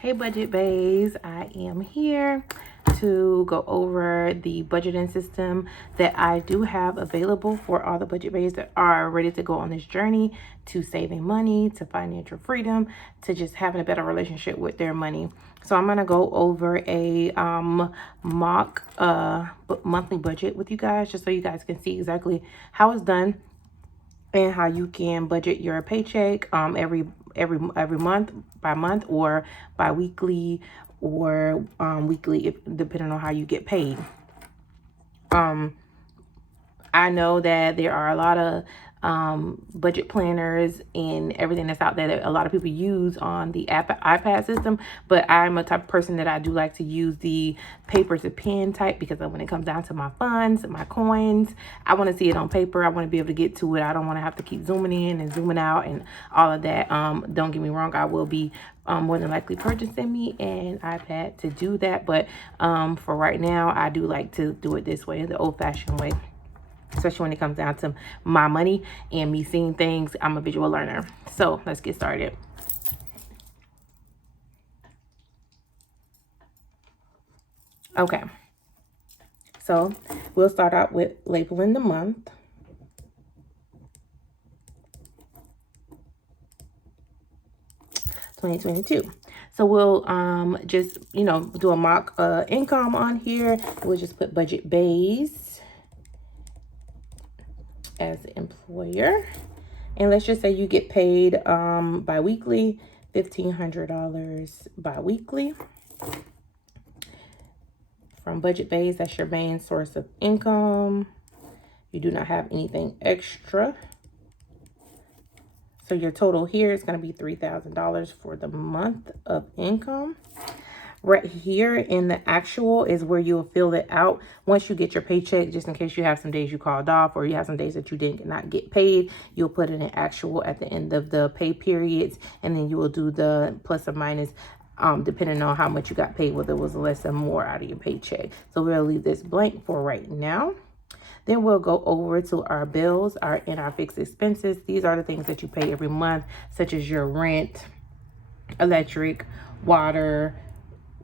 Hey budget baes, I am here to go over the budgeting system that I do have available for all the budget baes that are ready to go on this journey to saving money, to financial freedom, to just having a better relationship with their money. So I'm going to go over a mock monthly budget with you guys, just so you guys can see exactly how it's done and how you can budget your paycheck every month, by month, or bi-weekly, or weekly, if depending on how you get paid. I know that there are a lot of budget planners and everything that's out there that a lot of people use on the iPad system, but I'm a type of person that I do like to use the paper to pen type, because when it comes down to my funds, my coins, I want to see it on paper. I want to be able to get to it. I don't want to have to keep zooming in and zooming out and all of that. Don't get me wrong, I will be more than likely purchasing me an iPad to do that, but for right now, I do like to do it this way, the old-fashioned way, especially when it comes down to my money and me seeing things. I'm a visual learner. So let's get started. Okay, so we'll start out with labeling the month. $2022. So we'll just do a mock income on here. We'll just put budget Baes as the employer, and let's just say you get paid bi-weekly, $1,500 bi-weekly from budget Baes. That's your main source of income. You do not have anything extra, so your total here is going to be $3,000 for the month of income. Right here in the actual is where you'll fill it out once you get your paycheck, just in case you have some days you called off or you have some days that you did not get paid. You'll put in an actual at the end of the pay periods, and then you will do the plus or minus depending on how much you got paid, whether it was less or more out of your paycheck. So we'll leave this blank for right now. Then we'll go over to our bills, our fixed expenses. These are the things that you pay every month, such as your rent, electric, water,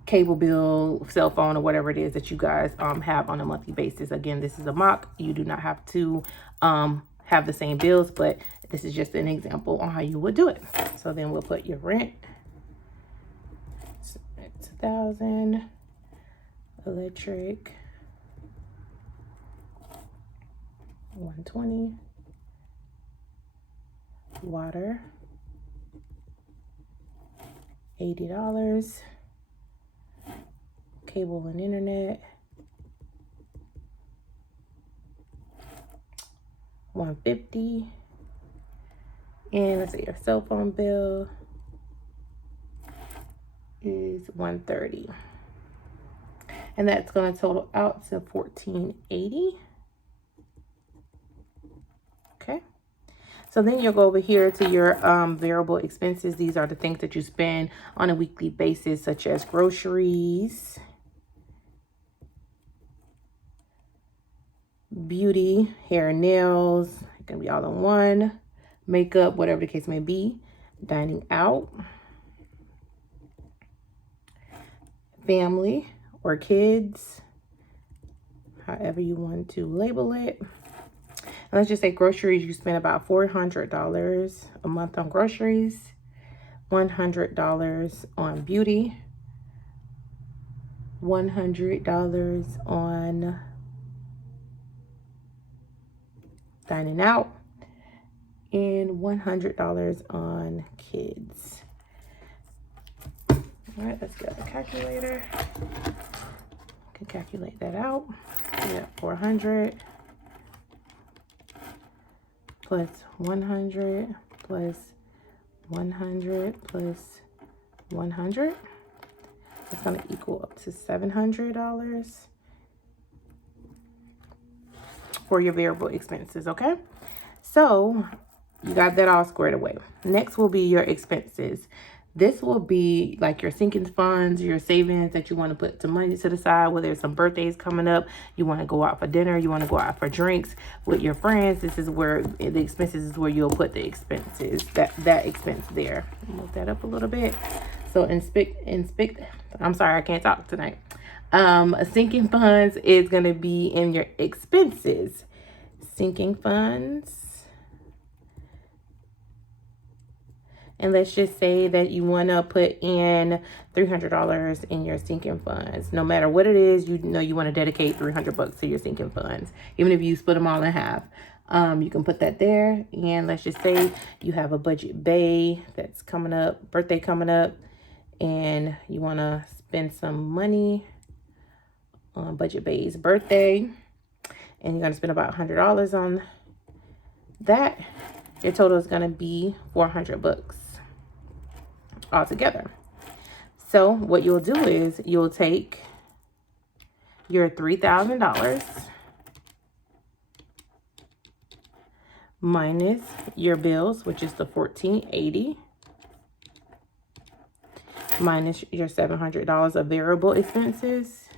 cable bill, cell phone, or whatever it is that you guys have on a monthly basis. Again, this is a mock. You do not have to have the same bills, but this is just an example on how you would do it. So then we'll put your rent, it's 1,000, electric, 120, water, $80, cable and internet, $150, and let's say your cell phone bill is $130, and that's going to total out to $1,480. Okay, so then you'll go over here to your variable expenses. These are the things that you spend on a weekly basis, such as groceries, beauty, hair, nails, it can be all in one, makeup, whatever the case may be, dining out, family or kids, however you want to label it. And let's just say groceries, you spend about $400 a month on groceries, $100 on beauty, $100 on dining out, and $100 on kids. All right, let's get a calculator. Can calculate that out. We got 400 plus 100 plus 100 plus 100. That's going to equal up to $700 for your variable expenses. Okay, so you got that all squared away. Next will be your expenses. This will be like your sinking funds, your savings that you want to put some money to the side, whether there's some birthdays coming up, you want to go out for dinner, you want to go out for drinks with your friends. This is where the expenses is where you'll put the expenses, that expense there. Move that up a little bit. So I'm sorry, I can't talk tonight. Sinking funds is going to be in your expenses. Sinking funds. And let's just say that you want to put in $300 in your sinking funds. No matter what it is, you know you want to dedicate $300 to your sinking funds. Even if you split them all in half, you can put that there. And let's just say you have a budget Bae that's coming up, birthday coming up, and you want to spend some money on budget Bae's birthday, and you're going to spend about $100 on that. Your total is going to be $400 altogether. So what you'll do is you'll take your $3,000 minus your bills, which is the $1,480, minus your $700 of variable expenses,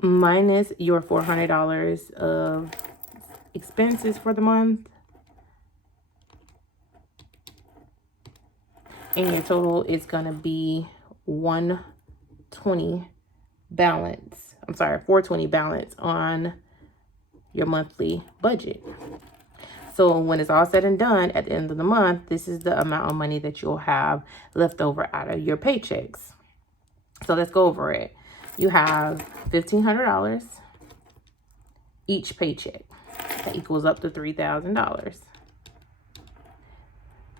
minus your $400 of expenses for the month, and your total is going to be 120 balance. I'm sorry, 420 balance on your monthly budget. So when it's all said and done at the end of the month, this is the amount of money that you'll have left over out of your paychecks. So let's go over it. You have $1,500 each paycheck. That equals up to $3,000.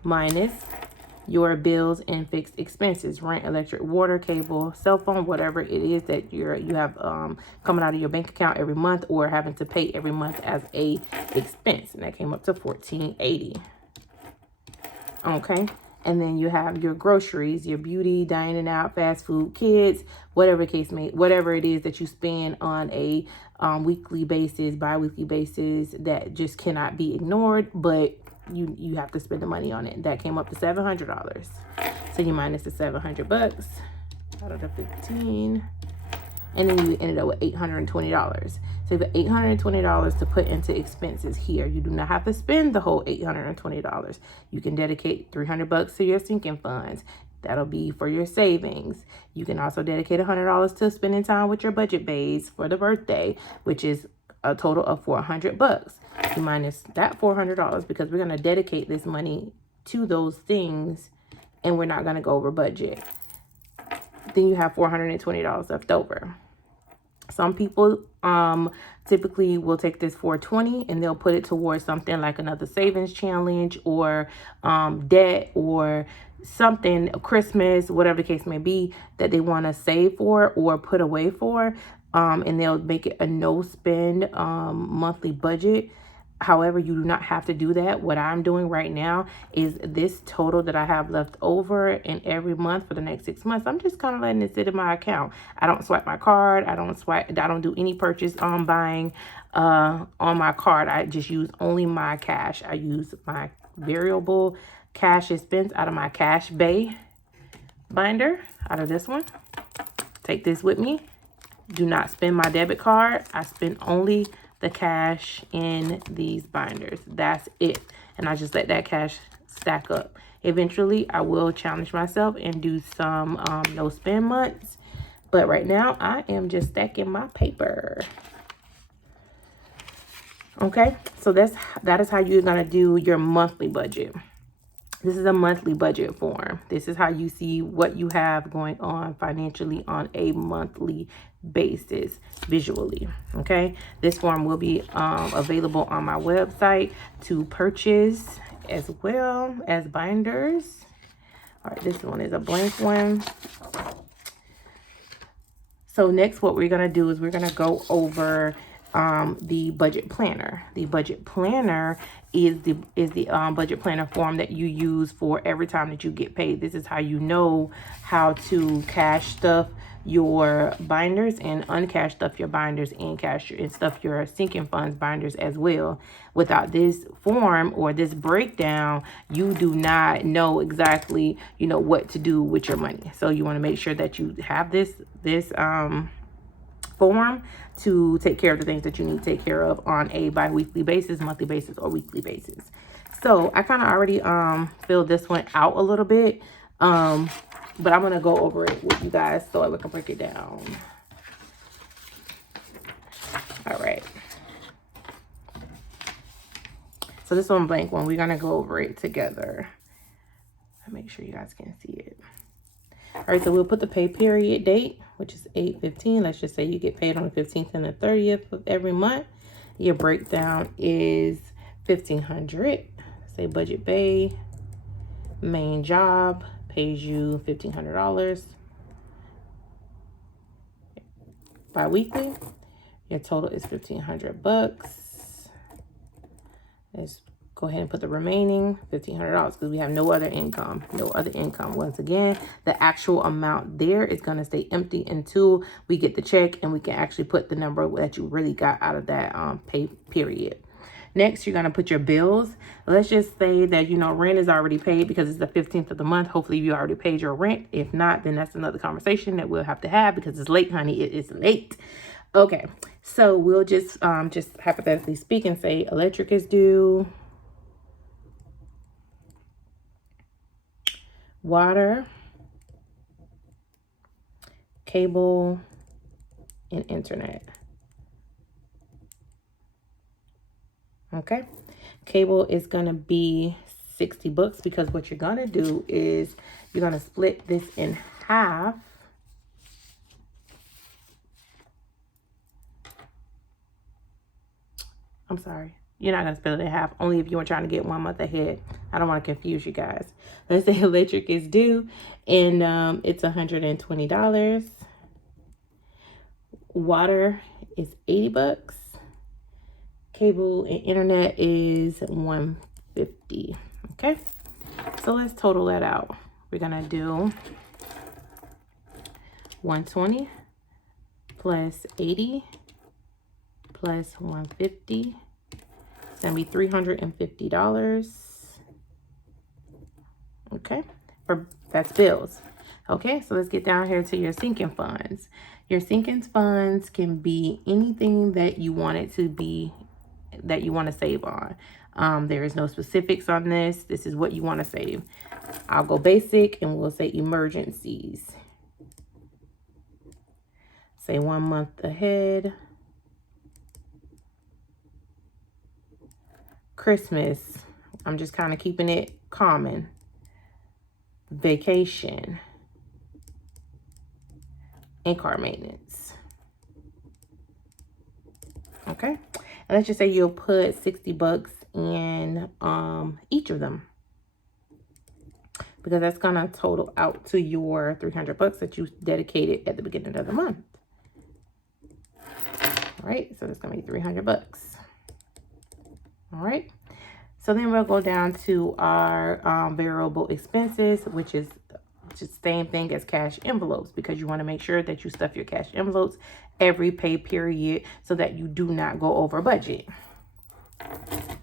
Minus your bills and fixed expenses, rent, electric, water, cable, cell phone, whatever it is that you have coming out of your bank account every month or having to pay every month as a expense. And that came up to $1,480. Okay. And then you have your groceries, your beauty, dining out, fast food, kids, whatever it is that you spend on a weekly basis, bi-weekly basis that just cannot be ignored, but you have to spend the money on it. That came up to $700. So you minus the $700 out of the 15, and then you ended up with $820. So you have $820 to put into expenses here. You do not have to spend the whole $820. You can dedicate $300 to your sinking funds. That'll be for your savings. You can also dedicate $100 to spending time with your budget Baes for the birthday, which is a total of $400. You minus that $400 because we're going to dedicate this money to those things and we're not going to go over budget. Then you have $420 left over. Some people typically will take this $420 and they'll put it towards something like another savings challenge or debt or something, Christmas, whatever the case may be, that they want to save for or put away for. And they'll make it a no spend monthly budget. However, you do not have to do that. What I'm doing right now is this total that I have left over in every month for the next 6 months. I'm just kind of letting it sit in my account. I don't swipe my card. I don't do any purchase on buying on my card. I just use only my cash. I use my variable cash expense out of my Cash Bae binder, out of this one. Take this with me. Do not spend my debit card. I spend only the cash in these binders. That's it. And I just let that cash stack up. Eventually, I will challenge myself and do some no spend months. But right now, I am just stacking my paper. Okay, so that is how you're gonna do your monthly budget. This is a monthly budget form. This is how you see what you have going on financially on a monthly basis visually. Okay, this form will be available on my website to purchase as well as binders. All right, this one is a blank one. So next, what we're gonna do is we're gonna go over the budget planner. The budget planner is the budget planner form that you use for every time that you get paid. This is how you know how to cash stuff your binders and uncash stuff your binders and cash and stuff your sinking funds binders as well. Without this form or this breakdown, you do not know exactly, you know, what to do with your money. So you want to make sure that you have this form to take care of the things that you need to take care of on a bi-weekly basis, monthly basis, or weekly basis. So I kind of already filled this one out a little bit. But I'm gonna go over it with you guys so we can break it down. All right. So this one blank one, we're gonna go over it together. Make sure you guys can see it. All right, so we'll put the pay period date, which is 8/15. Let's just say you get paid on the 15th and the 30th of every month. Your breakdown is $1,500. Say budget bay, main job pays you $1,500 bi-weekly. Your total is $1,500. Let's go ahead and put the remaining $1,500 because we have no other income. Once again, the actual amount there is going to stay empty until we get the check and we can actually put the number that you really got out of that pay period. Next, you're going to put your bills. Let's just say that, you know, rent is already paid because it's the 15th of the month. Hopefully you already paid your rent. If not, then that's another conversation that we'll have to have because it's late, honey. It is late. Okay, so we'll just hypothetically speaking, say electric is due, water, cable, and internet. Okay, cable is gonna be $60 because what you're gonna do is you're gonna split this in half. I'm sorry. You're not going to split it in half, only if you were trying to get 1 month ahead. I don't want to confuse you guys. Let's say electric is due and it's $120. Water is $80. Cable and internet is $150. Okay, so let's total that out. We're going to do 120 plus 80 plus 150. It's gonna be $350. Okay, that's bills. Okay, so let's get down here to your sinking funds. Your sinking funds can be anything that you want it to be, that you want to save on. There is no specifics on this. This is what you want to save. I'll go basic and we'll say emergencies. Say 1 month ahead. Christmas, I'm just kind of keeping it common. Vacation. And car maintenance. Okay. And let's just say you'll put $60 in each of them. Because that's going to total out to your $300 that you dedicated at the beginning of the month. All right. So that's going to be $300. All right, so then we'll go down to our variable expenses, which is just the same thing as cash envelopes, because you want to make sure that you stuff your cash envelopes every pay period so that you do not go over budget.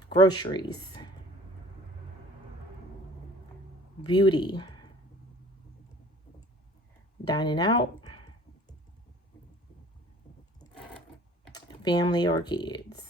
Groceries, beauty, dining out, family or kids.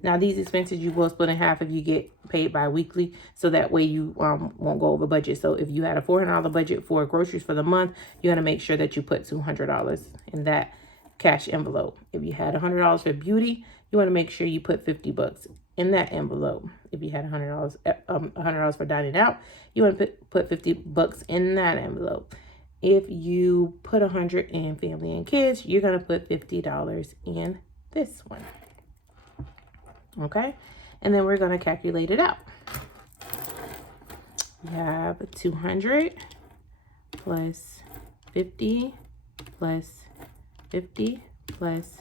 Now, these expenses you will split in half if you get paid bi-weekly, so that way you won't go over budget. So if you had a $400 budget for groceries for the month, you're going to make sure that you put $200 in that cash envelope. If you had $100 for beauty, you want to make sure you put $50 in that envelope. If you had $100 for dining out, you want to put $50 in that envelope. If you put $100 in family and kids, you're going to put $50 in this one. Okay, and then we're going to calculate it out. We have 200 plus 50 plus 50 plus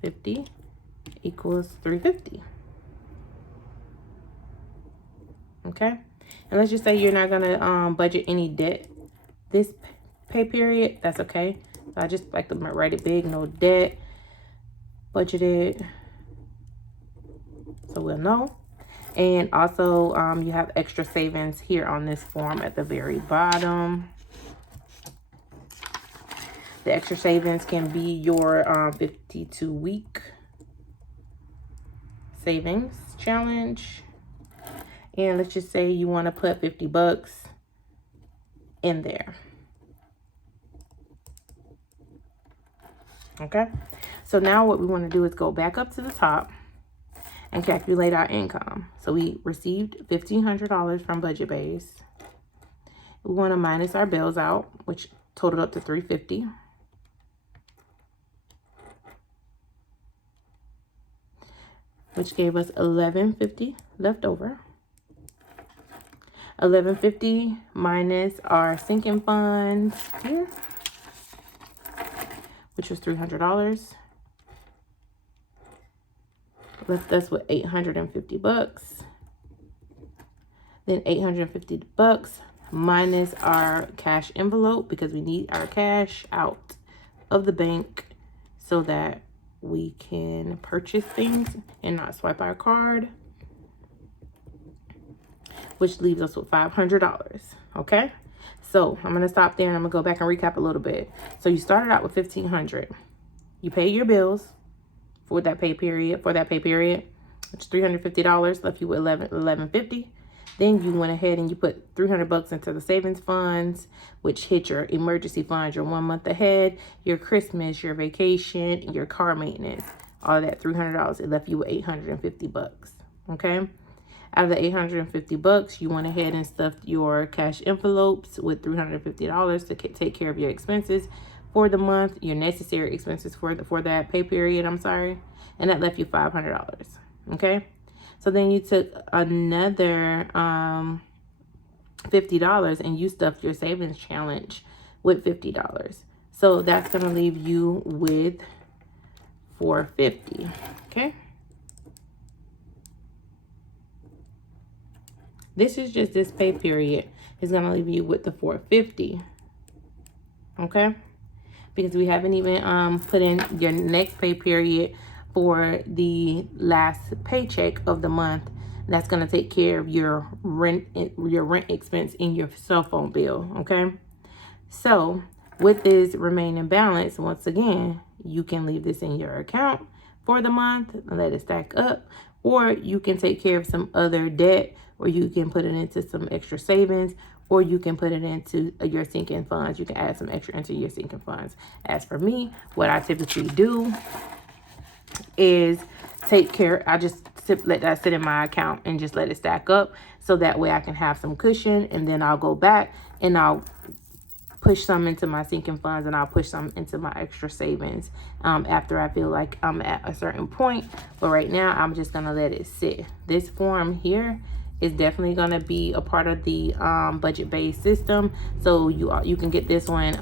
50 equals 350. Okay, and let's just say you're not going to budget any debt this pay period. That's okay. So I just like to write it big, no debt budgeted. So we'll know. And also you have extra savings here on this form at the very bottom. The extra savings can be your 52-week savings challenge. And let's just say you want to put 50 bucks in there. Okay. So now what we want to do is go back up to the top and calculate our income. So we received $1,500 from Budget Baes. We want to minus our bills out, which totaled up to $350. Which gave us $1,150 left over. $1,150 minus our sinking funds here, which was $300. Left us with 850 bucks. Then 850 bucks minus our cash envelope, because we need our cash out of the bank so that we can purchase things and not swipe our card, which leaves us with $500. Okay, so I'm gonna stop there and I'm gonna go back and recap a little bit. So you started out with $1,500. You paid your bills for that pay period, which is $350, left you with $1,150. Then you went ahead and you put 300 bucks into the savings funds, which hit your emergency funds, your 1 month ahead, your Christmas, your vacation, your car maintenance, all that $300. It left you with 850 bucks. Okay. Out of the 850 bucks, you went ahead and stuffed your cash envelopes with $350 to take care of your expenses for the month, your necessary expenses for that pay period, and that left you $500. Okay. So then you took another $50 and you stuffed your savings challenge with $50. So that's going to leave you with $450. Okay. This is just this pay period is going to leave you with the $450. Okay. Because we haven't even put in your next pay period for the last paycheck of the month. That's going to take care of your rent expense and your cell phone bill. Okay. So with this remaining balance, once again, you can leave this in your account for the month and let it stack up, or you can take care of some other debt, or you can put it into some extra savings, or you can put it into your sinking funds. You can add some extra into your sinking funds. As for me, what I typically do is I just let that sit in my account and just let it stack up, so that way I can have some cushion, and then I'll go back and I'll push some into my sinking funds and I'll push some into my extra savings after I feel like I'm at a certain point. But right now I'm just gonna let it sit. This form here is definitely going to be a part of the Budget Baes system, so you can get this one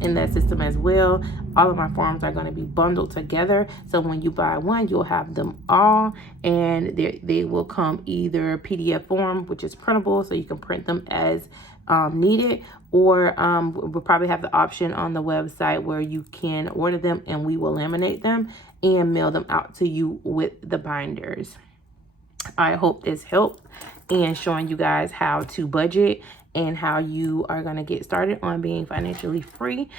in that system as well. All of my forms are going to be bundled together, so when you buy one, you'll have them all, and they will come either PDF form, which is printable, so you can print them as needed, or we'll probably have the option on the website where you can order them and we will laminate them and mail them out to you with the binders. I hope this helped and showing you guys how to budget and how you are going to get started on being financially free.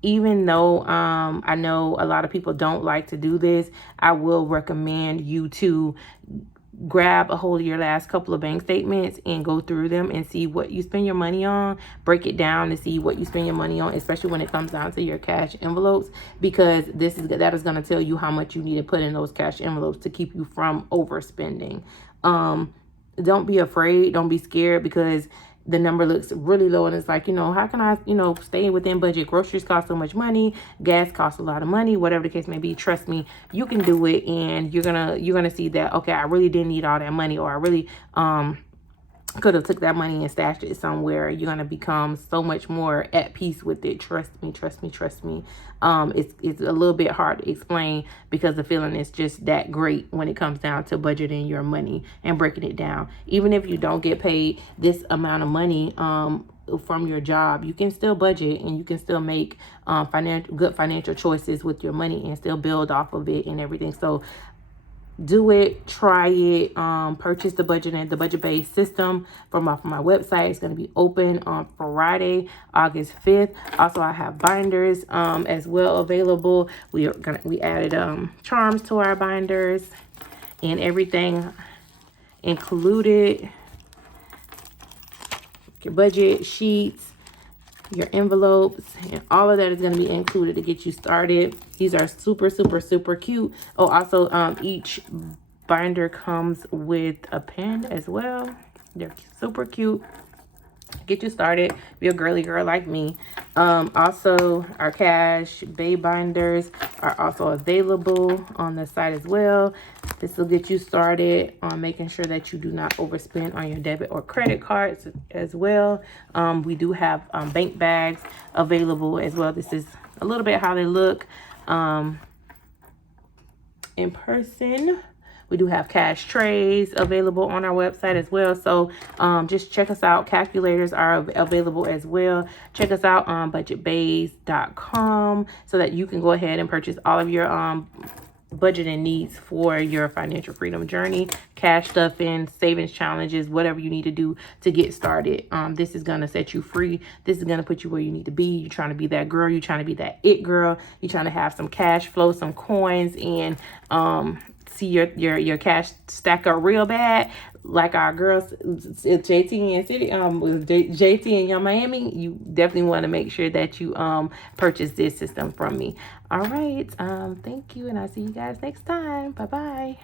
Even though I know a lot of people don't like to do this, I will recommend you to grab a hold of your last couple of bank statements and go through them and see what you spend your money on. Break it down to see what you spend your money on, especially when it comes down to your cash envelopes, because that is going to tell you how much you need to put in those cash envelopes to keep you from overspending. Don't be afraid. Don't be scared because the number looks really low and it's like, how can I, stay within budget? Groceries cost so much money, gas costs a lot of money, whatever the case may be. Trust me, you can do it, and you're gonna see that, okay, I really didn't need all that money, or I really could have took that money and stashed it somewhere. You're gonna become so much more at peace with it. Trust me. It's a little bit hard to explain because the feeling is just that great when it comes down to budgeting your money and breaking it down. Even if you don't get paid this amount of money from your job, you can still budget and you can still make good financial choices with your money and still build off of it and everything. So do it, try it, purchase the Budget Baes system from off my website. It's going to be open on Friday, August 5th. Also, I have binders as well available. We added charms to our binders and everything. included. Your budget sheets, your envelopes, and all of that is going to be included to get you started. These are super, super, super cute. Oh, also, each binder comes with a pen as well. They're super cute. Get you started. Be a girly girl like me. Also, our cash Bae binders are also available on the site as well. This will get you started on making sure that you do not overspend on your debit or credit cards as well. We do have bank bags available as well. This is a little bit how they look in person. We do have cash trays available on our website as well. So just check us out. Calculators are available as well. Check us out on budgetbaes.com so that you can go ahead and purchase all of your budgeting needs for your financial freedom journey, cash stuffing, savings challenges, whatever you need to do to get started. This is going to set you free. This is going to put you where you need to be. You're trying to be that girl. You're trying to be that it girl. You're trying to have some cash flow, some coins, and see your cash stack up real bad, like our girls JT and City with JT and Young Miami. You definitely want to make sure that you purchase this system from me. All right, thank you, and I'll see you guys next time. Bye bye.